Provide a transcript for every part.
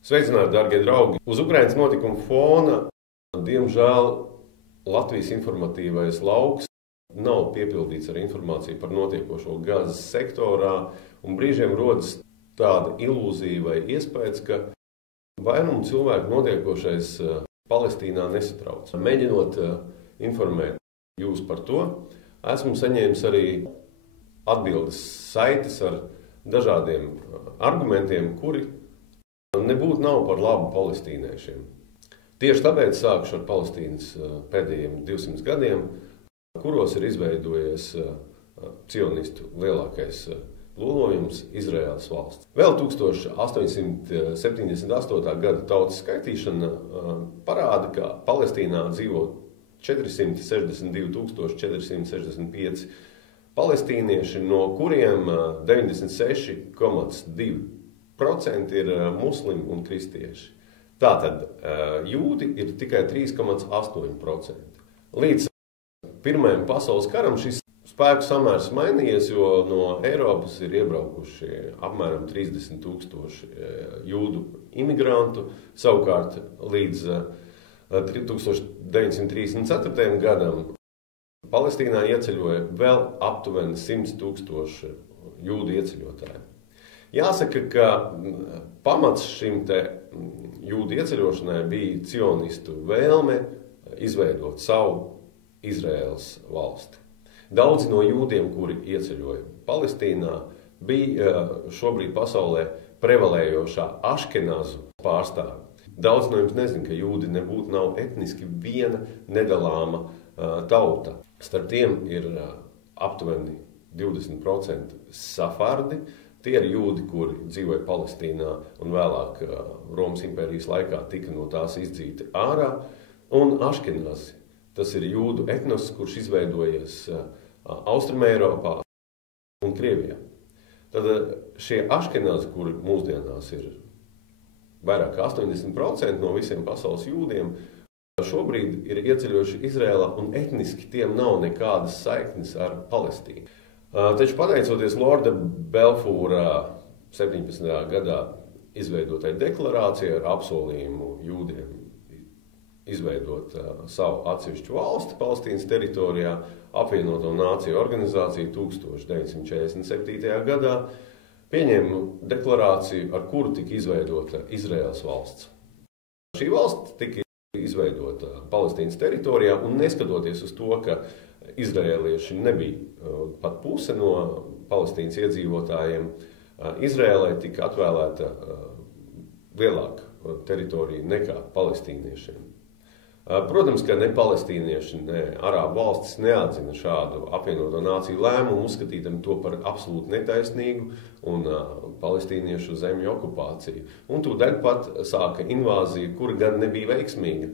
Sveicināti, darbie draugi! Uz Ukrainas notikumu fona, diemžēl, Latvijas informatīvais lauks nav piepildīts ar informāciju par notiekošo Gazas sektorā, un brīžiem rodas tāda ilūzija vai iespējas, ka vairumu cilvēku notiekošais Palestīnā nesatrauc. Mēģinot informēt jūs par to, esmu saņēmis arī atbildes saites ar dažādiem argumentiem, kuri nebūtu nav par labu palestīniešiem. Tieši tāpēc sākšu ar Palestīnas pēdējiem 200 gadiem, kuros ir izveidojies cionistu lielākais plūlojums Izraēlas valsts. Vēl 1878. gada tautas skaitīšana parāda, ka Palestīnā dzīvo 462 465 palestīnieši, no kuriem 96,2% ir muslimi un kristieši. Tātad jūdi ir tikai 3,8%. Līdz Pirmajam pasaules karam šis spēku samērs mainījies, jo no Eiropas ir iebraukuši apmēram 30,000 jūdu imigrantu. Savukārt līdz 1934. gadam Palestīnā ieceļoja vēl aptuveni 100,000 jūdu ieceļotāju. Jāsaka, ka pamats šim te jūdu ieceļošanai bija cionistu vēlme izveidot savu Izraēlas valsti. Daudzi no jūdiem, kuri ieceļoja Palestīnā, bija šobrīd pasaulē prevalējošā aškenazu pārstāvi. Daudz no jums nezin, ka jūdi nebūtu nav etniski viena nedalāma tauta. Starp tiem ir aptuveni 20% safardi. Tie ir jūdi, kuri dzīvoja Palestīnā un vēlāk Romas impērijas laikā tika no tās izdzīti ārā. Un aškenazi. Tas ir jūdu etnos, kurš izveidojies Austrumeiropā un Krievijā. Tad šie aškenazi, kuri mūsdienās ir vairāk kā 80% no visiem pasaules jūdiem, šobrīd ir ieceļojuši Izrēlā un etniski tiem nav nekādas saiknes ar Palestīnu. Taču pateicoties Lorda Belfūra 17. gadā izveidotai deklarācijai ar apsolījumu jūdiem izveidot savu atsevišķu valsti Palestīnas teritorijā, apvienoto nāciju organizāciju 1947. gadā pieņēma deklarāciju, ar kuru tika izveidota Izraēlas valsts. Šī valsts tika izveidota Palestīnas teritorijā, un neskatoties uz to, ka izraēlieši nebija pat puse no Palestīnas iedzīvotājiem, Izraēlai tika atvēlēta lielāka teritorija nekā palestīniešiem. Protams, ka ne palestīnieši, ne arābu valstis neatzina šādu apvienoto nāciju lēmumu, uzskatītam to par absolūti netaisnīgu un palestīniešu zemju okupāciju. Un tūdaļ pat sāka invāzija, kura gan nebija veiksmīga,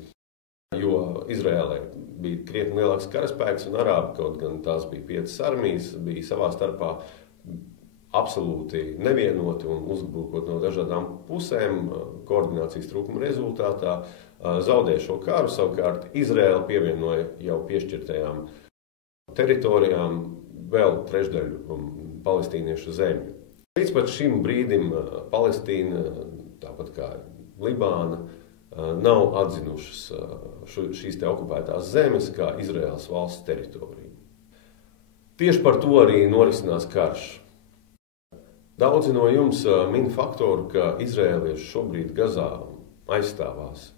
jo Izraēlai bija krietni lielāks karaspēks un arābi, kaut gan tās bija 5 armijas, bija savā starpā absolūti nevienoti un uzbrukot no dažādām pusēm, koordinācijas trūkuma rezultātā, zaudēja šo karu. Savukārt Izraēla pievienoja jau piešķirtajām teritorijām vēl trešdaļu palestīniešu zemju. Līdz pat šim brīdim Palestīna, tāpat kā Libāna, nav atzinušas šīs te okupētās zemes kā Izraēlas valsts teritoriju. Tieši par to arī norisinās karš. Daudzi no jums min faktoru, ka izraēlieši šobrīd Gazā aizstāvās.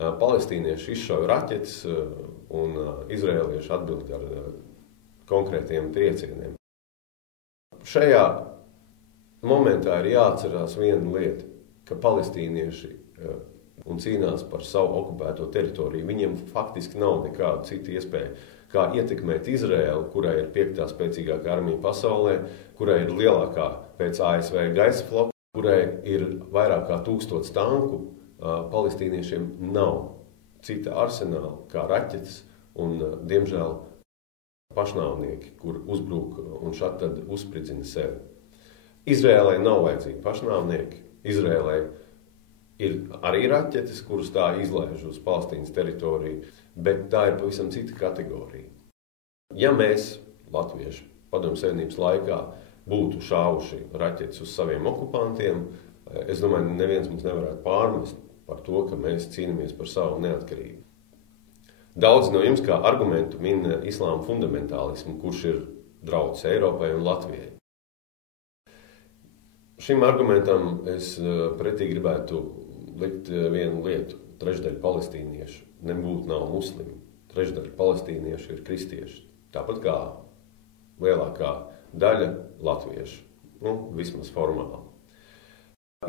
Palestīnieši izšauja raķetes un izraēlieši atbild ar konkrētiem triecieniem. Šajā momentā ir jāatcerās viena lieta, ka palestīnieši un cīnās par savu okupēto teritoriju. Viņiem faktiski nav nekāda cita iespēja, kā ietekmēt Izraēlu, kurai ir 5. spēcīgākā armija pasaulē, kurai ir lielākā pēc ASV gaisa flota, kurai ir vairāk kā 1000 tanku. Palestīniešiem nav cita arsenāla kā raķetes un, diemžēl, pašnāvnieki, kur uzbruk un šad tad uzspridzina sevi. Izraēlai nav vajadzīgi pašnāvnieki. Izraēlai ir arī raķetes, kuras tā izlaiž uz Palestīnas teritoriju, bet tā ir pavisam cita kategorija. Ja mēs, latvieši, Padomju Savienības laikā būtu šāvuši raķetes uz saviem okupantiem, es domāju, neviens mums nevarētu pārmest par to, ka mēs cīnāmies par savu neatkarību. Daudz no jums kā argumentu min islāma fundamentālismu, kurš ir drauds Eiropai un Latvijai. Šim argumentam es pretī gribētu likt vienu lietu. Trešdaļa palestīniešu nebūtu nav muslimi. Trešdaļa palestīniešu ir kristieši. Tāpat kā lielākā daļa latviešu. Vismaz formāli.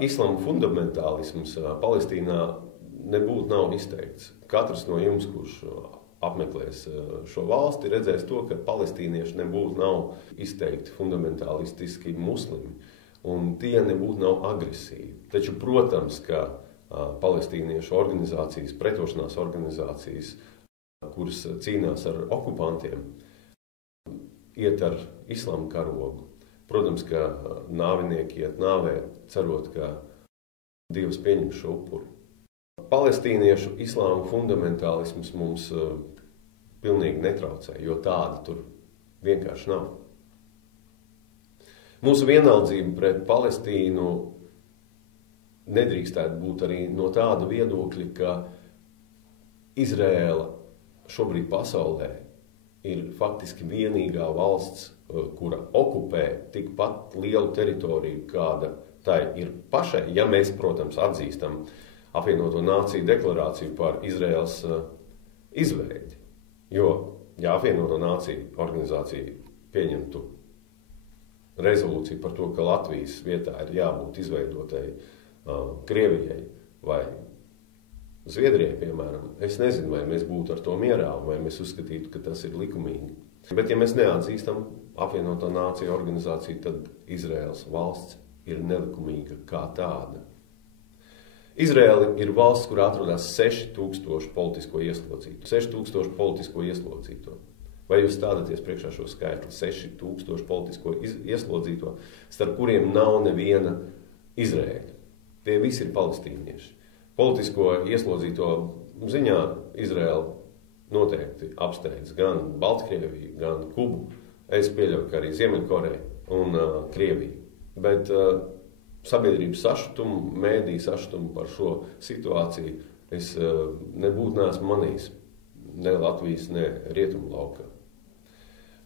Islāma fundamentālisms Palestīnā nebūtu nav izteikts. Katrs no jums, kurš apmeklēs šo valsti, redzēs to, ka palestīnieši nebūtu nav izteikti fundamentālistiski muslimi. Un tie nebūtu nav agresīvi. Taču, protams, ka palestīniešu organizācijas, pretošanās organizācijas, kuras cīnās ar okupantiem, iet ar islāma karogu. Protams, ka nāvinieki iet nāvē, cerot, ka Dievs pieņem šo upuri. Palestīniešu islāma fundamentālisms mums pilnīgi netraucē, jo tāda tur vienkārši nav. Mūsu vienaldzība pret Palestīnu nedrīkstētu būt arī no tāda viedokļa, ka Izraēla šobrīd pasaulē ir faktiski vienīgā valsts, kura okupē tikpat lielu teritoriju, kāda tai ir pašai, ja mēs, protams, atzīstam apvienoto nāciju deklarāciju par Izraēlas izveidi. Jo, ja apvienoto nāciju organizācija pieņemtu rezolūciju par to, ka Latvijas vietā ir jābūt izveidotai Krievijai vai Zviedrijai, piemēram, es nezinu, vai mēs būtu ar to mierā, vai mēs uzskatītu, ka tas ir likumīgi. Bet ja mēs neatzīstam apvienoto nāciju organizāciju, tad Izraēlas valsts ir nelikumīga kā tāda. Izraēla ir valsts, kur atrodas 6000 politisko ieslodzīto. 6000 politisko ieslodzīto. Vai jūs stādaties priekšā šo skaitli? 6000 politisko ieslodzīto, starp kuriem nav neviena Izraēļa. Tie visi ir palestīnieši. Politisko ieslodzīto ziņā Izraēla noteikti apsteidz gan Baltkrieviju, gan Kubu. Es pieļauju, ka arī Ziemeļkoreju un Krieviju. Bet sabiedrības sašutumu, mēdīju sašutumu par šo situāciju es nebūtu neesmu manījis. Ne Latvijas, ne Rietumu laukā.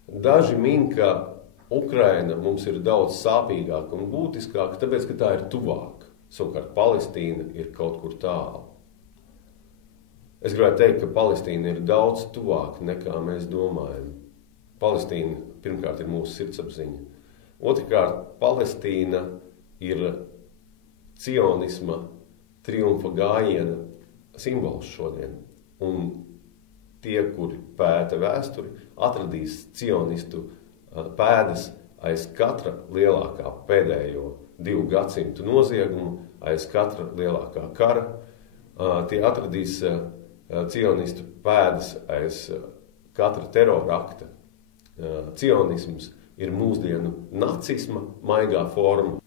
Daži min, ka Ukraina mums ir daudz sāpīgāka un būtiskāka, tāpēc, ka tā ir tuvāk. Savukārt Palestīna ir kaut kur tālu. Es gribētu teikt, ka Palestīna ir daudz tuvāk nekā mēs domājam. Palestīna pirmkārt ir mūsu sirdsapziņa. Otrkārt, Palestīna ir cionisma triumfa gājiena simbols šodien. Un tie, kuri pēta vēsturi, atradīs cionistu pēdas aiz katra lielākā pēdējo 2 gadsimtu noziegumu, aiz katra lielākā kara. Tie atradīs cionistu pēdas aiz katra terora akta. Cionisms ir mūsdienu nacisma maigā forma.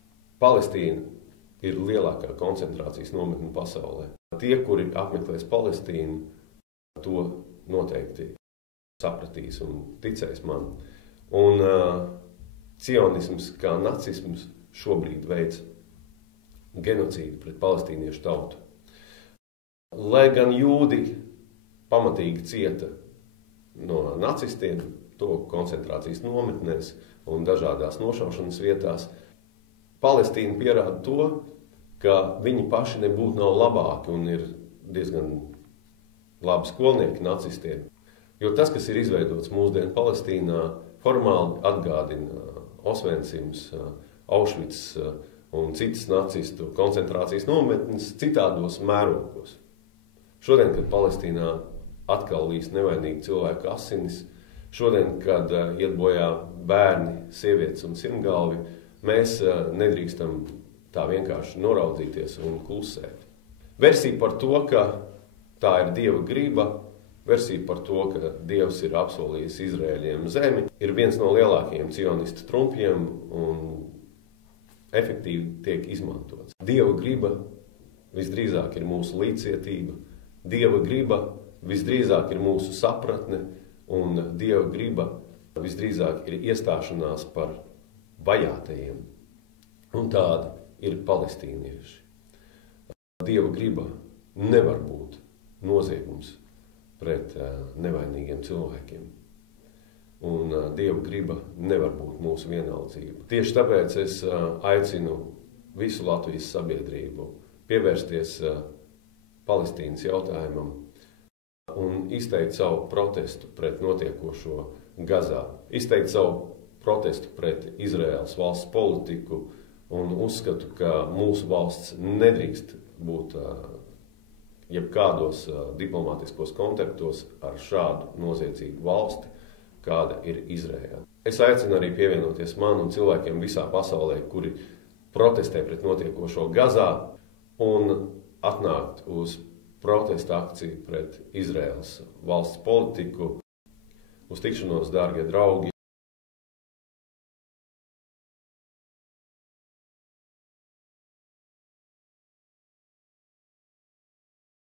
Palestīna ir lielākā koncentrācijas nometne pasaulē. Tie, kuri apmeklēs Palestīnu, to noteikti sapratīs un ticēs man. Un cionisms kā nacisms šobrīd veic genocīdu pret palestīniešu tautu. Lai gan jūdi pamatīgi cieta no nacistiem, to koncentrācijas nometnēs un dažādās nošaušanas vietās, Palestīna pierāda to, ka viņi paši nebūtu nav labāki un ir diezgan labi skolnieki nacistiem. Jo tas, kas ir izveidots mūsdienu Palestīnā, formāli atgādina Osvencims, Aušvits un citas nacistu koncentrācijas nometnes citādos mērogos. Šodien, kad Palestīnā atkal līst nevainīgi cilvēku asinis, šodien, kad iet bojā bērni, sievietes un simtgalvi, mēs nedrīkstam tā vienkārši noraudzīties un klusēt. Versija par to, ka tā ir Dieva griba, versija par to, ka Dievs ir apsolījis Izraēļiem zemi, ir viens no lielākajiem cionistu trumpiem un efektīvi tiek izmantots. Dieva griba visdrīzāk ir mūsu līdzcietība, Dieva griba visdrīzāk ir mūsu sapratne un Dieva griba visdrīzāk ir iestāšanās par vajātajiem. Un tāda ir palestīnieši. Dieva griba nevar būt noziegums pret nevainīgiem cilvēkiem. Un Dieva griba nevar būt mūsu vienaldzība. Tieši tāpēc es aicinu visu Latvijas sabiedrību pievērsties Palestīnas jautājumam un izteikt savu protestu pret notiekošo Gazā, izteikt savu protestu pret Izraēlas valsts politiku un uzskatu, ka mūsu valsts nedrīkst būt jebkādos diplomātiskos kontaktos ar šādu noziedzīgu valsti, kāda ir Izraēla. Es aicinu arī pievienoties man un cilvēkiem visā pasaulē, kuri protestē pret notiekošo Gazā un atnākt uz protesta akciju pret Izraēlas valsts politiku. Uz tikšanos, dārgie draugi!